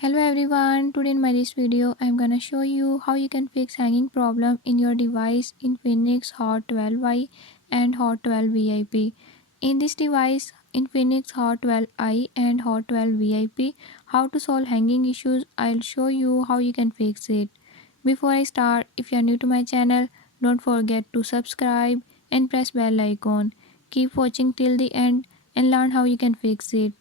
Hello everyone, today in my this video I'm gonna show you how you can fix hanging problem in your device Infinix Hot 12i and Hot 12 VIP. In this device Infinix Hot 12i and Hot 12 VIP, how to solve hanging issues, I'll show you how you can fix it. Before I start, if you are new to my channel, don't forget to subscribe and press bell icon. Keep watching till the end and learn how you can fix it.